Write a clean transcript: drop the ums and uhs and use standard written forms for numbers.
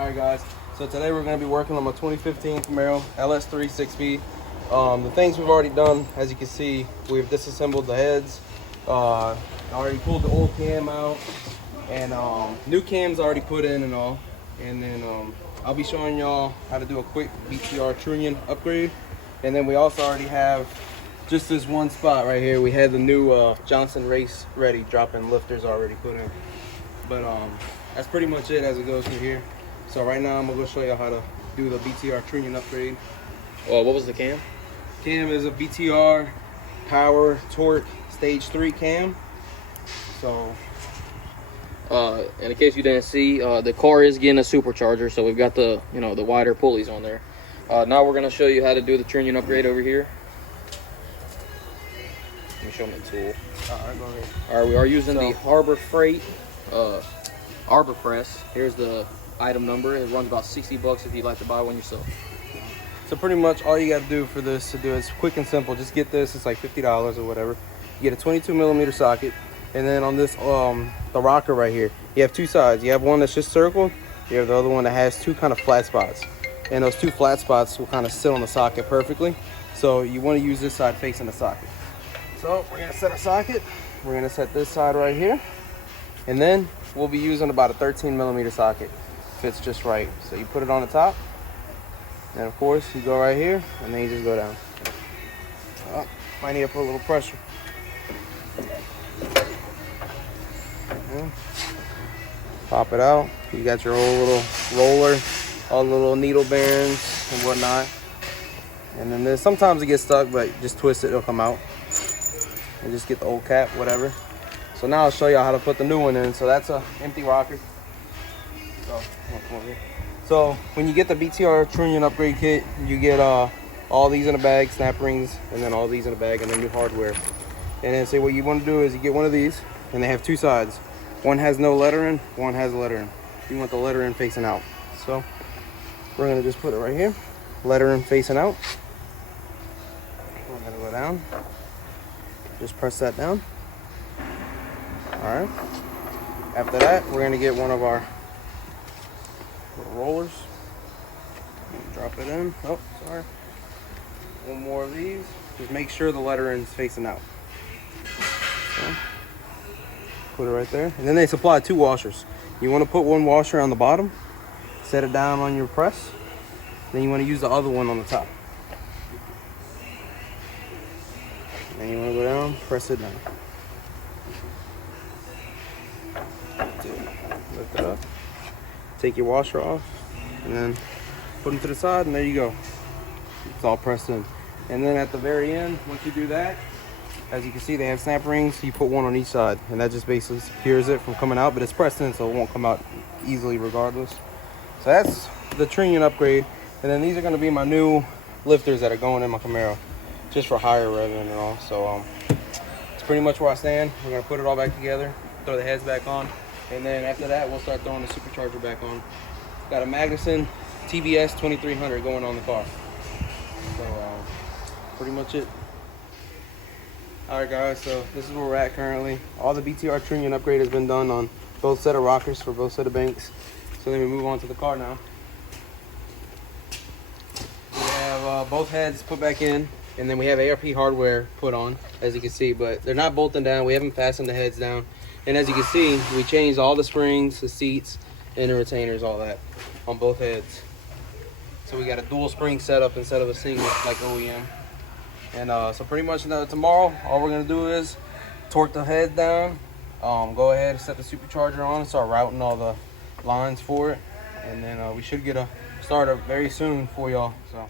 Alright guys, so today we're going to be working on my 2015 Camaro LS3 6-speed. The things we've already done, as you can see, we've disassembled the heads. I already pulled the old cam out, and new cam's already put in and all. And then I'll be showing y'all how to do a quick BTR trunion upgrade. And then we also already have just this one spot right here. We had the new Johnson race ready, dropping lifters already put in. But that's pretty much it as it goes through here. So right now I'm gonna go show you how to do the BTR trunion upgrade. What was the cam? Cam is a BTR power torque stage 3 cam. So in case you didn't see, the car is getting a supercharger, so we've got the the wider pulleys on there. Now we're gonna show you how to do the trunion upgrade over here. Let me show them the tool. alright, go ahead. Alright, we are using the Harbor Freight arbor press. Here's the item number. It runs about 60 bucks if you'd like to buy one yourself. So pretty much all you got to do for this to do is quick and simple. Just get this. It's like $50 or whatever. You get a 22mm socket, and then on this the rocker right here, you have two sides. You have one that's just circle. You have the other one that has two kind of flat spots, and those two flat spots will kind of sit on the socket perfectly. So you want to use this side facing the socket. So we're gonna set our socket. We're gonna set this side right here, and then we'll be using about a 13mm socket. Fits just right. So you put it on the top, and of course you go right here, and then you just go down. Oh, might need to put a little pressure. Pop it out. You got your whole little roller, all the little needle bearings and whatnot. And then sometimes it gets stuck, but just twist it, it'll come out. And just get the old cap, whatever. So now I'll show you how to put the new one in. So that's a empty rocker. So when you get the BTR trunion upgrade kit, you get all these in a bag, snap rings, and then all these in a bag, and then new hardware. And then say what you want to do is you get one of these, and they have two sides. One has no lettering, one has lettering. You want the lettering facing out. So we're gonna just put it right here, lettering facing out. We're gonna go down. Just press that down. All right. After that, we're gonna get one of our little rollers. Drop it in. Oh, sorry. One more of these. Just make sure the lettering's facing out. So, put it right there. And then they supply two washers. You want to put one washer on the bottom, set it down on your press. Then you want to use the other one on the top. Then you want to go down, press it down. Lift it up. Take your washer off, and then put them to the side, and there you go. It's all pressed in. And then at the very end, once you do that, as you can see, they have snap rings. You put one on each side, and that just basically secures it from coming out, but it's pressed in, so it won't come out easily regardless. So that's the trunion upgrade. And then these are going to be my new lifters that are going in my Camaro, just for higher revving and all. So it's pretty much where I stand. We're going to put it all back together, throw the heads back on, and then after that, we'll start throwing the supercharger back on. Got a Magnuson TBS 2300 going on the car. So pretty much it. All right, guys, so this is where we're at currently. All the BTR trunion upgrade has been done on both set of rockers for both set of banks. So then we move on to the car now. We have both heads put back in, and then we have ARP hardware put on, as you can see, but they're not bolting down. We haven't fastened the heads down. And as you can see, we changed all the springs, the seats, and the retainers, all that, on both heads. So we got a dual spring setup instead of a single like OEM. And so pretty much tomorrow, all we're gonna do is torque the head down, go ahead and set the supercharger on and start routing all the lines for it. And then we should get a starter very soon for y'all. So.